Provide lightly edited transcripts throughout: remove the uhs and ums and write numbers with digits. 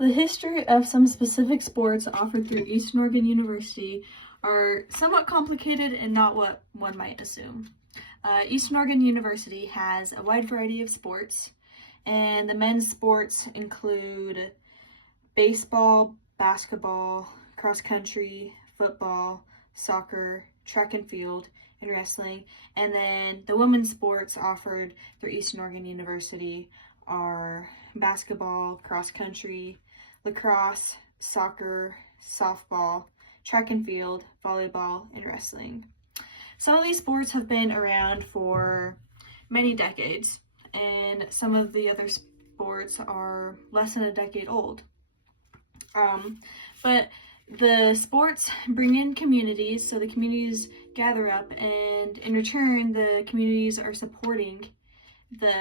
The history of some specific sports offered through Eastern Oregon University are somewhat complicated and not what one might assume. Eastern Oregon University has a wide variety of sports, and the men's sports include baseball, basketball, cross country, football, soccer, track and field, and wrestling. And then the women's sports offered through Eastern Oregon University are basketball, cross country, lacrosse, soccer, softball, track and field, volleyball, and wrestling. Some of these sports have been around for many decades, and some of the other sports are less than a decade old. But the sports bring in communities, so the communities gather up, and in return, the communities are supporting the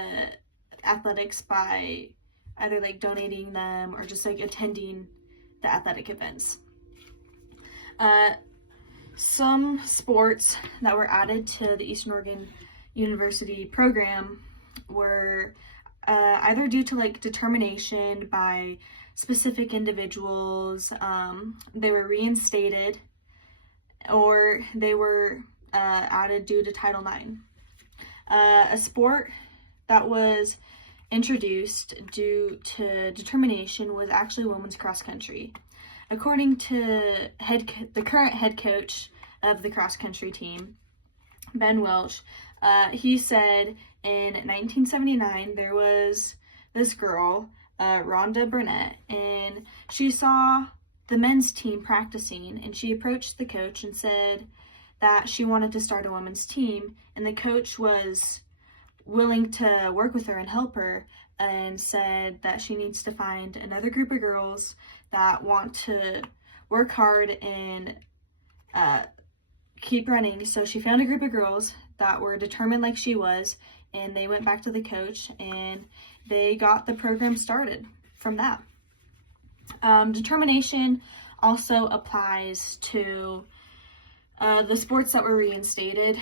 athletics by either like donating them or just like attending the athletic events. Some sports that were added to the Eastern Oregon University program were either due to like determination by specific individuals, they were reinstated, or they were added due to Title IX. A sport that was introduced due to determination was actually women's cross country. According to the current head coach of the cross country team, Ben Welch, he said in 1979 there was this girl, Rhonda Burnett, and she saw the men's team practicing, and she approached the coach and said that she wanted to start a women's team, and the coach was willing to work with her and help her, and said that she needs to find another group of girls that want to work hard and keep running. So she found a group of girls that were determined like she was, and they went back to the coach and they got the program started from that. Determination also applies to the sports that were reinstated,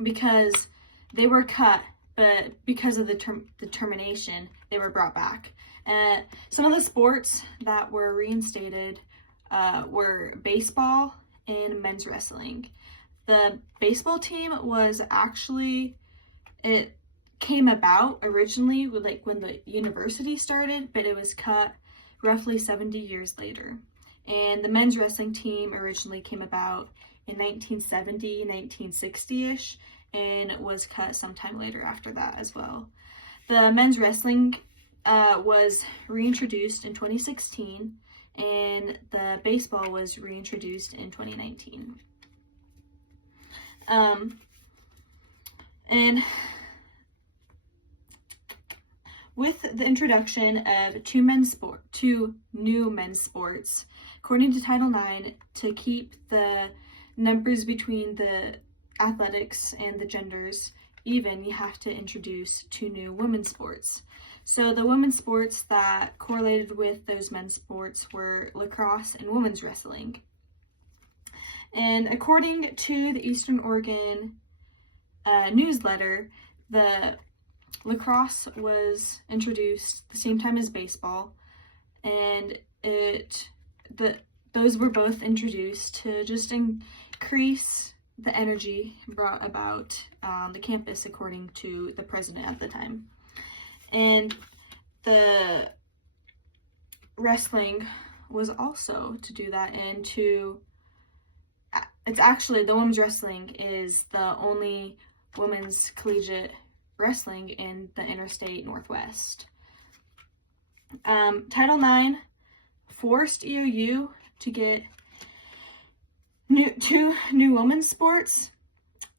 because they were cut, but because of the determination, they were brought back. Some of the sports that were reinstated were baseball and men's wrestling. The baseball team was actually, it came about originally with like when the university started, but it was cut roughly 70 years later. And the men's wrestling team originally came about in 1970, 1960-ish, and was cut sometime later after that as well. The men's wrestling was reintroduced in 2016, and the baseball was reintroduced in 2019. And with the introduction of two new men's sports, according to Title IX, to keep the numbers between the athletics and the genders even, you have to introduce two new women's sports. So the women's sports that correlated with those men's sports were lacrosse and women's wrestling. And according to the Eastern Oregon newsletter, the lacrosse was introduced the same time as baseball, and those were both introduced to just increase the energy brought about the campus, according to the president at the time. And the wrestling was also to do that, and it's actually, the women's wrestling is the only women's collegiate wrestling in the interstate Northwest. Title IX forced EOU to get two new women's sports.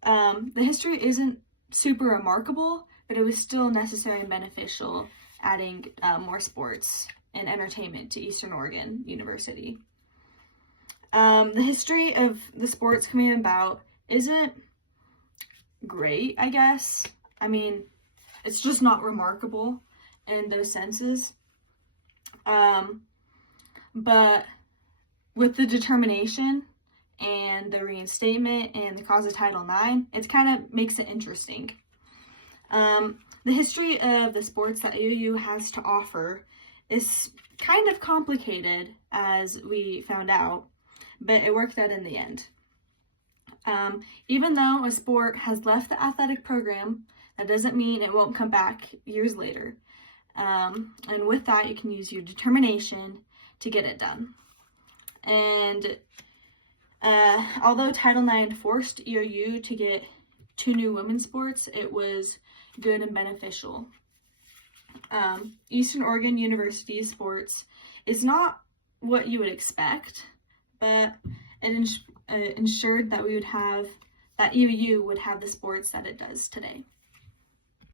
The history isn't super remarkable, but it was still necessary and beneficial, adding more sports and entertainment to Eastern Oregon University. The history of the sports coming about isn't great, I guess. I mean, it's just not remarkable in those senses. But with the determination and the reinstatement and the cause of Title IX, it kind of makes it interesting. The history of the sports that EOU has to offer is kind of complicated, as we found out, but it worked out in the end. Even though a sport has left the athletic program, that doesn't mean it won't come back years later. And with that, you can use your determination to get it done. And although Title IX forced EOU to get 2 new women's sports, it was good and beneficial. Eastern Oregon University sports is not what you would expect, but it ensured that EOU would have the sports that it does today.